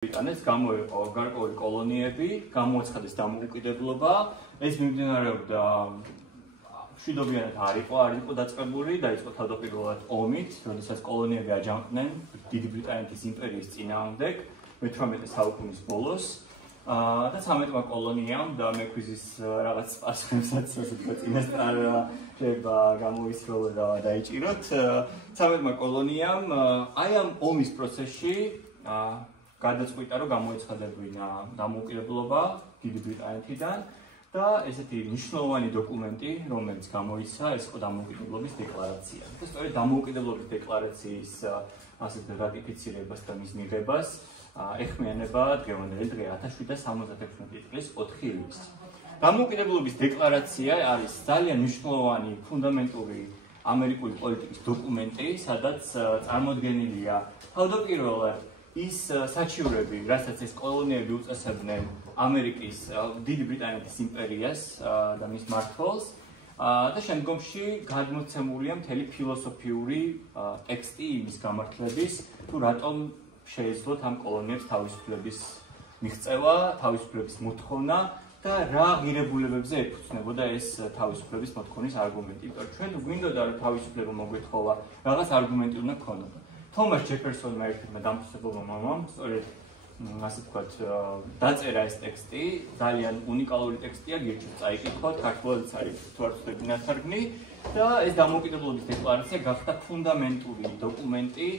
ბრიტანეთს გამოიყო გარკვეული კოლონიები, გამოაცხადეს დამოუკიდებლობა, ეს მიმდინარეობდა მშვიდობიანად არ იყო დაწყებული, დაიწყო თავდაპირველად ომით, როდესაც კოლონიები აჯანყდნენ დიდი ბრიტანეთის იმპერიის წინააღმდეგ, მე-18 საუკუნის ბოლოს. და 13-მა კოლონიამ და მექვიზის რაღაც სპარსხებსაც ასე ვთქვათ, წინასწარ შეიძლება გამოისროლო და დაიჭიროთ. 13-მა კოლონიამ აი ამ ომის პროცესში გადაწყვიტა, რომ გამოეცხადებინა დამოუკიდებლობა დიდი ბრიტანეთიდან და ესეთი მნიშვნელოვანი დოკუმენტი, რომელიც გამოიცა, ეს იყო დამოუკიდებლობის დეკლარაცია. და სწორედ დამოუკიდებლობის დეკლარაციის ასეთ რატიფიცირებას და მის მიღებას ეხმიანება დღევანდელი დღე 1776 წლის 4 ივლისი. დამოუკიდებლობის დეკლარაცია არის ძალიან მნიშვნელოვანი ფუნდამენტური ამერიკული პოლიტიკის დოკუმენტი, სადაც წარმოდგენილია თავდაპირველად ის საჩივრები, რასაც ეს კოლონიები უწესებდნენ ამერიკის დიდი ბრიტანეთის იმპერიას და მის მმართველს და შემდგომში გადმოცემულია მთელი ფილოსოფიური ტექსტი იმის გამართლების, თუ რატომ შეეძლოთ ამ კოლონიებს თავისუფლების მიღწევა, თავისუფლების მოთხოვნა და რა ღირებულებებზე ეფუძნებოდა ეს თავისუფლების მოთხოვნის არგუმენტი. ჩვენ გვინდოდა რომ თავისუფლება მოგვეთხოვა, რაღაც არგუმენტი უნდა გქონოდა. თომას ჯეფერსონმა ერთ-ერთმა დამხმარებელმა მამამ სწორედ ასე ვთქვათ, დაწერა ეს ტექსტი, ძალიან უნიკალური ტექსტია, გირჩევთ წაიკითხოთ, ქართულადაც არის თუ არ ვცდები ნათარგმნი და ეს დამოუკიდებლობის დეკლარაცია გახდა ფუნდამენტური დოკუმენტი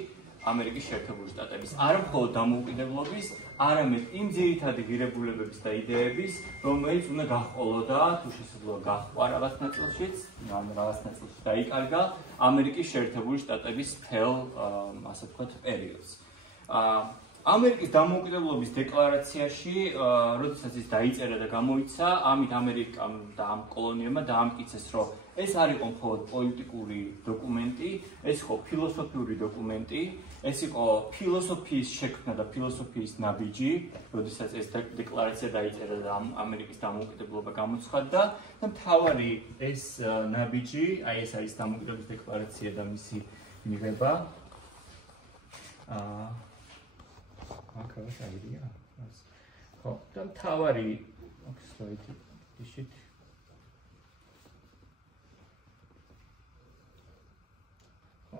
ამერიკის შეერთებული შტატების, არა მხოლოდ დამოუკიდებლობის, არამედ იმ ძირითადი ღირებულებების და იდეების, რომელიც უნდა გაჰყოლოდა, თუ შესაძლოა გაჰყვა რაღაც ნაწილშიც, ან რაღაც ნაწილში დაიკარგა ამერიკის შეერთებული შტატების მთელ, ასე ვთქვათ, პერიოდს. ამერიკის დამოუკიდებლობის დეკლარაციაში, როდესაც ის დაიწერა და გამოიცა, ამით ამერიკამ და ამ კოლონიებმა დაამტკიცეს, რომ ეს არ იყო მხოლოდ პოლიტიკური დოკუმენტი, ეს იყო ფილოსოფიური დოკუმენტი, ეს იყო ფილოსოფიის შექმნა და ფილოსოფიის ნაბიჯი, როდესაც ეს დეკლარაცია დაიწერა და ამერიკის დამოუკიდებლობა გამოცხადდა და მთავარი ეს ნაბიჯი, აი ეს არის დამოუკიდებლობის დეკლარაცია და მისი მიღება. აკავას აირია. ხო, და მთავარი სლაიდი ისეთ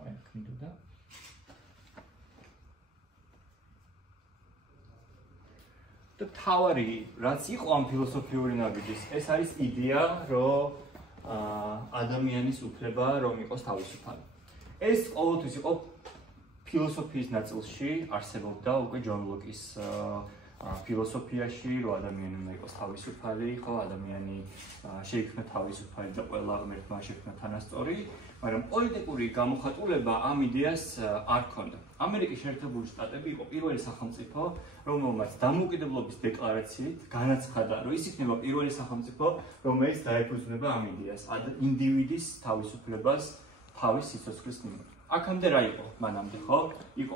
აი ქმნიდა. და მთავარი რაც იყო ამ ფილოსოფიური ნაბიჯის, ეს არის იდეა, რომ ადამიანის უფლება რომ იყოს თავისუფალი. ეს ყოველთვის იყო ფილოსოფიის ნაწილში არსებობდა უკვე ჯონ ლოკის ფილოსოფიაში, რომ ადამიანი უნდა იყოს თავისუფალი, ხო, ადამიანი შეიქმნა თავისუფალი და ყველა ღმერთმა შექმნა თანასწორი, მაგრამ პოლიტიკური გამოხატულება ამ იდეას არ ჰქონდა. ამერიკის შეერთებული შტატები იყო პირველი სახელმწიფო, რომელმაც დამოუკიდებლობის დეკლარაციით განაცხადა, რომ ის იქნება პირველი სახელმწიფო, რომელიც დაეფუძნება ამ იდეას, ინდივიდის თავისუფლებას თავის სიცოცხლის მიმართ. აქამდე რა იყო მანამდე, ხო? იყო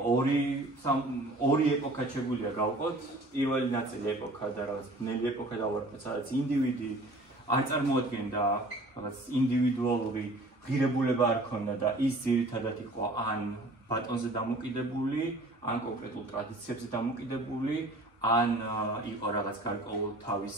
ორი ეპოქა შეგვიძლია გავყოთ. პირველი ნაწილი ეპოქა და რაღაც ბნელი ეპოქა დავარქვათ, სადაც ინდივიდი არ წარმოადგენდა რაღაც ინდივიდუალური ღირებულება არ ქონდა და ის ძირითადად იყო ან ბატონზე დამოკიდებული, ან კონკრეტულ ტრადიციებზე დამოკიდებული, ან იყო რაღაც გარკვეულ თავის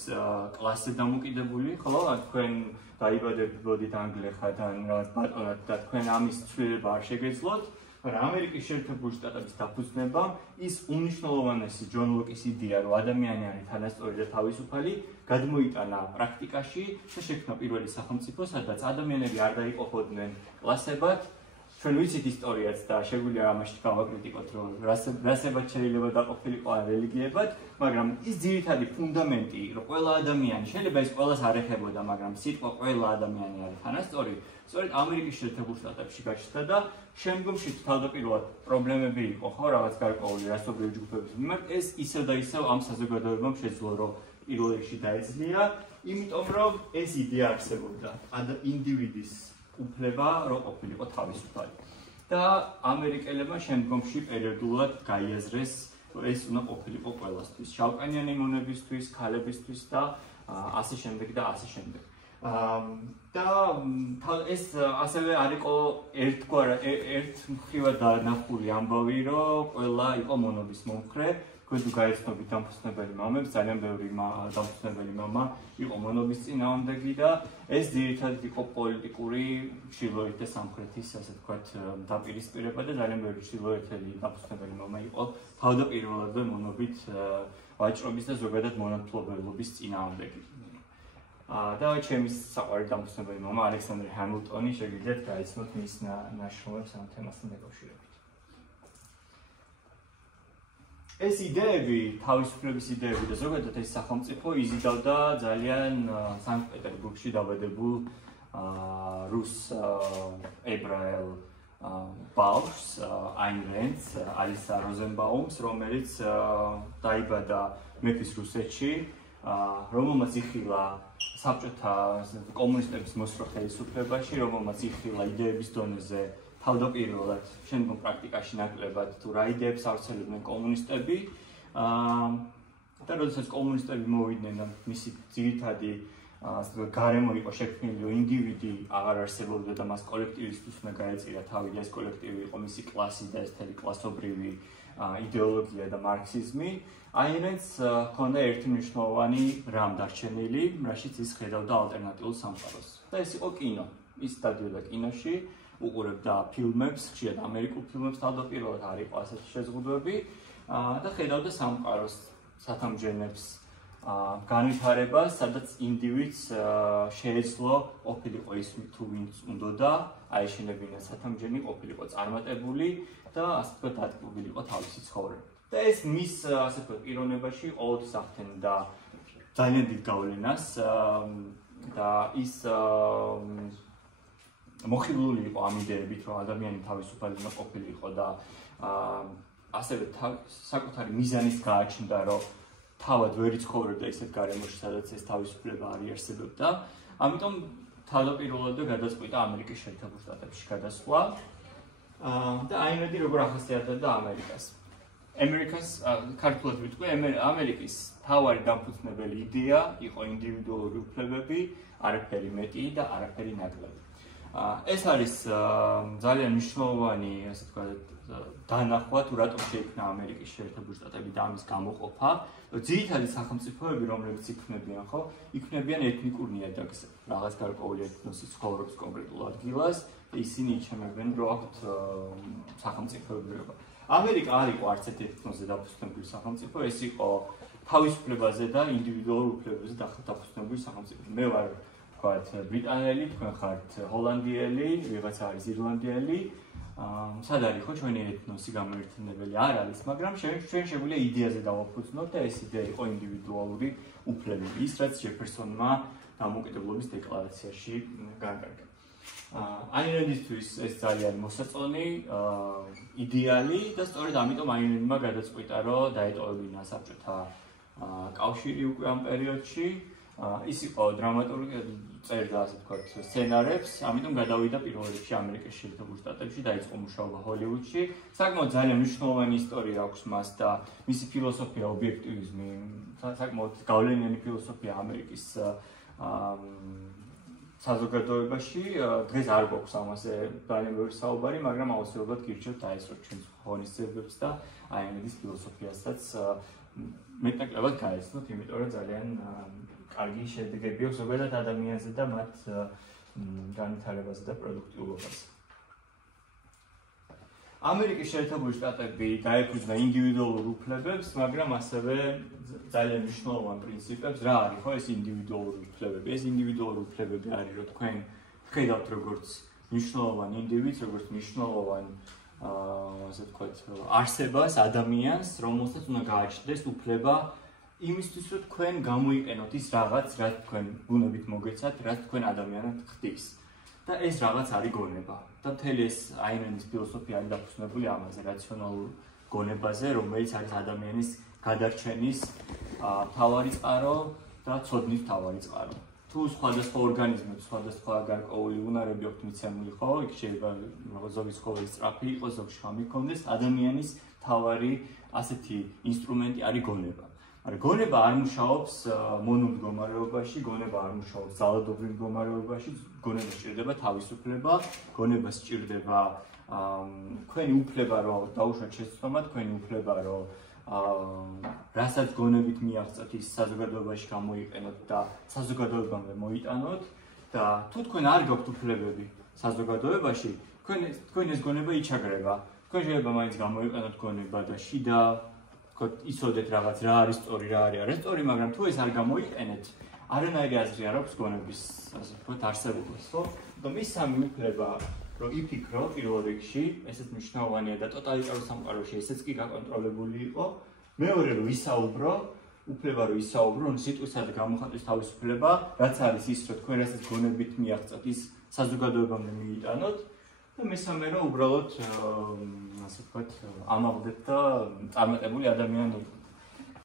კლასზე დამოკიდებული, ხო? თქვენ დაიბადებოდით ანგლიხად ან რაღაც ბატონად და თქვენ ამის ცვლილება არ შეგეძლოთ, მაგრამ ამერიკის შეერთებული შტატების დაფუძნებამ ის უნიშნულოვანესი ჯონ ლოკის იდეა, რომ ადამიანი არის თანასწორი და თავისუფალი, გადმოიტანა პრაქტიკაში და შექმნა პირველი სახელმწიფო, სადაც ადამიანები არ დაიყოფოდნენ კლასებად. ჩვენ ვიცით ისტორიაც და შეგვიძლია ამაში გავაკრიტიკოთ, რომ რასებად შეიძლება დაყოფილიყო ან რელიგიებად, მაგრამ ის ძირითადი ფუნდამენტი, რომ ყველა ადამიანი, შეიძლება ის ყველას არ ეხებოდა, მაგრამ სიტყვა ყველა ადამიანი არის თანასწორი, სწორედ ამერიკის შეერთებულ შტატებში გაჩნდა და შემდგომში თავდაპირველად პრობლემები იყო, ხო, რაღაც გარკვეული რასობრივი ჯგუფების მიმართ, ეს ისევ და ისევ ამ საზოგადოებამ შეძლო, რომ პირველ რიგში დაეძლია, იმიტომ რომ ეს იდეა არსებობდა ინდივიდის უფლება რომ ყოფილიყო თავისუფალი. და ამერიკელებმა შემდგომში პერიოდულად გაიაზრეს, რომ ეს უნდა ყოფილიყო ყველასთვის, შავკანიანი მონებისთვის, ქალებისთვის და ასე შემდეგ და ასე შემდეგ. და ეს ასევე არ იყო ერთ მხრივად დანახული ამბავი, რომ ყველა იყო მონობის მომხრე თქვენ თუ გაეცნობით დამფუძნებელი მამებს, ძალიან ბევრი დამფუძნებელი მამა იყო მონობის წინააღმდეგი და ეს ძირითადად იყო პოლიტიკური ჩრდილოეთ და სამხრეთის, ასე ვთქვათ, დაპირისპირება და ძალიან ბევრი ჩრდილოეთელი დამფუძნებელი მამა იყო თავდაპირველად მონობით ვაჭრობის და ზოგადად მონათმფლობელობის წინააღმდეგი. და ჩემი საყვარელი დამფუძნებელი მამა ალექსანდრე ჰამილტონი შეგიძლიათ გაიცნოთ მის ნაშრომებს ამ თემასთან დაკავშირებით. ეს იდეები, თავისუფლების იდეები და ზოგადად ეს სახელმწიფო იზიდავდა ძალიან სანქტ-პეტერბურგში დაბადებულ რუს ებრაელ ბავშვს, აინ რენდს, ალისა როზენბაუმს, რომელიც დაიბადა მეფის რუსეთში, რომელმაც იხილა საბჭოთა კომუნისტების მოსწრო ხელისუფლებაში, რომელმაც იხილა იდეების დონეზე თავდაპირველად შემდგომ პრაქტიკაში ნაკლებად თუ რა იდეებს ავრცელებდნენ კომუნისტები და როდესაც კომუნისტები მოვიდნენ და მისი ძირითადი გარემო იყო შექმნილი, რომ ინდივიდი აღარ არსებობდა და მას კოლექტივისთვის უნდა გაეწირა თავი და ეს კოლექტივი იყო მისი კლასი და ეს თელი კლასობრივი იდეოლოგია და მარქსიზმი. აინენს ჰქონდა ერთი მნიშვნელოვანი რამ დარჩენილი, რაშიც ის ხედავდა ალტერნატიულ სამყაროს. და ეს იყო კინო. ის დადიოდა კინოში, უყურებდა ფილმებს, ხშირად ამერიკულ ფილმებს თავდაპირველად არ იყო ასეთი შეზღუდვები და ხედავდა სამყაროს სათამჯენებს განვითარებას, სადაც ინდივიდს შეეძლო ყოფილიყო ის თუ ვინც უნდოდა აეშენებინა სათამჯენი, ყოფილიყო წარმატებული და ასე ვთქვათ დატკბილიყო თავისი ცხოვრება. და ეს მის ასე ვთქვათ პიროვნებაში ყოველთვის ახდენდა ძალიან დიდ გავლენას და ის მოხიბლული იყო ამ იდეებით, რომ ადამიანი თავისუფალი უნდა ყოფილიყო და ასევე საკუთარი მიზანის გააჩნდა, რომ თავად ვერ იცხოვრებდა ისეთ გარემოში, სადაც ეს თავისუფლება არ იარსებებდა. ამიტომ თავდაპირველად გადაწყვიტა ამერიკის შეერთებულ შტატებში გადასვლა და აინედი როგორ ახასიათებდა ამერიკას. ქართულად ვიტყვი, ამერიკის მთავარი დამფუძნებელი იდეა იყო ინდივიდუალური უფლებები, არაფერი მეტი და არაფერი ნაკლები. ეს არის ძალიან მნიშვნელოვანი, ასე ვთქვათ, დანახვა თუ რატომ შეიქმნა ამერიკის შეერთებული შტატები და ამის გამოყოფა. ძირითადი სახელმწიფოები, რომლებიც იქმნებიან, იქმნებიან ეთნიკურ ნიადაგზე. რაღაც გარკვეული ეთნოსი ცხოვრობს კონკრეტულ ადგილას და ისინი იჩემებენ, რომ აქვთ სახელმწიფოებრიობა. ამერიკა არ იყო არც ერთ ეთნოსზე დაფუძნებული სახელმწიფო, ეს იყო თავისუფლებაზე და ინდივიდუალურ უფლებებზე დაფუძნებული სახელმწიფო. მე ვარ ვთქვათ, ბრიტანელი, თქვენ ხართ ჰოლანდიელი, ვიღაცა არის ირლანდიელი. სად არის ხო ჩვენი ეთნოსი გამოერთინებელი? არ არის, მაგრამ ჩვენ შეგვიძლია იდეაზე დავაფუძნოთ და ეს იდეა იყო ინდივიდუალური უფლებები, ის რაც ჯეფერსონმა დამოუკიდებლობის დეკლარაციაში განკარგა. აინენდისთვის ეს ძალიან მოსაწონი იდეალი და სწორედ ამიტომ აინენდმა გადაწყვიტა, რომ დაეტოვებინა საბჭოთა კავშირი უკვე ამ პერიოდში. ის იყო დრამატურგი წერდა, ასე ვთქვათ, სცენარებს, ამიტომ გადავიდა პირველ რიგში ამერიკის შეერთებულ შტატებში, დაიწყო მუშაობა ჰოლივუდში. საკმაოდ ძალიან მნიშვნელოვანი ისტორია აქვს მას და მისი ფილოსოფია, ობიექტივიზმი, საკმაოდ გავლენიანი ფილოსოფია ამერიკის საზოგადოებაში. დღეს არ გვაქვს ამაზე ძალიან ბევრი საუბარი, მაგრამ აუცილებლად გირჩევთ დაესწროთ ჩვენს ღონისძიებებს და აინედის ფილოსოფიასაც მეტნაკლებად გაეცნოთ, იმიტომ რომ ძალიან კარგი შედეგები აქვს ზოგადად ადამიანზე და მათ განვითარებაზე და პროდუქტიულობაზე. ამერიკის შეერთებული შტატები დაეფუძნა ინდივიდუალურ უფლებებს, მაგრამ ასევე ძალიან მნიშვნელოვან პრინციპებს. რა არის ხო ეს ინდივიდუალური უფლებები? ეს ინდივიდუალური უფლებები არის, რომ თქვენ ხედავთ როგორც მნიშვნელოვან ინდივიდს, როგორც მნიშვნელოვან ასე ვთქვათ, არსებას, ადამიანს, რომელსაც უნდა გააჩნდეს უფლება იმისთვის, რომ თქვენ გამოიყენოთ ის რაღაც, რაც თქვენ ბუნებით მოგეცათ, რაც თქვენ ადამიანად ხდის. და ეს რაღაც არის გონება. და მთელი ეს აინენის ფილოსოფია არის დაფუძნებული ამაზე, რაციონალურ გონებაზე, რომელიც არის ადამიანის გადარჩენის მთავარი წყარო და ცოდნის მთავარი წყარო. თუ სხვადასხვა ორგანიზმებს, სხვადასხვა გარკვეული უნარები აქვს მიცემული, ხო, იქ შეიძლება ზოგი ცხოველი სწრაფი იყოს, ზოგი შხამი ჰქონდეს, ადამიანის მთავარი ასეთი ინსტრუმენტი არის გონება. გონება არ მუშაობს მონურ მდგომარეობაში, გონება არ მუშაობს ძალადობრივ მდგომარეობაში, გონება სჭირდება თავისუფლება, გონება სჭირდება თქვენი უფლება, რომ დაუშვათ შეცდომა, თქვენი უფლება, რომ რასაც გონებით მიაღწევთ ის საზოგადოებაში გამოიყენოთ და საზოგადოებამდე მოიტანოთ და თუ თქვენ არ გაქვთ უფლებები საზოგადოებაში, თქვენ ეს გონება იჩაგრება. თქვენ შეიძლება მაინც გამოიყენოთ გონება და შიდა ვთქვათ, იცოდეთ რაღაც რა არის სწორი, რა არის არა სწორი, მაგრამ თუ ეს არ გამოიყენეთ, არანაირი აზრი არ აქვს გონების, ასე ვთქვათ, არსებობას, ხო? და მის სამი უფლება რომ იფიქრო პირველ რიგში, ესეც მნიშვნელოვანია და ტოტალიტარულ სამყაროში ესეც კი გაკონტროლებული იყო. მეორე რომ ისაუბრო, უფლება რომ ისაუბრო, რომ სიტყვისად გამოხატვის თავისუფლება, რაც არის ის, რომ თქვენ რასაც გონებით მიაღწევთ, ის საზოგადოებამდე მიიტანოთ და მესამე რომ უბრალოდ ასე ვთქვათ, ამაღლდეთ და წარმატებული ადამიანი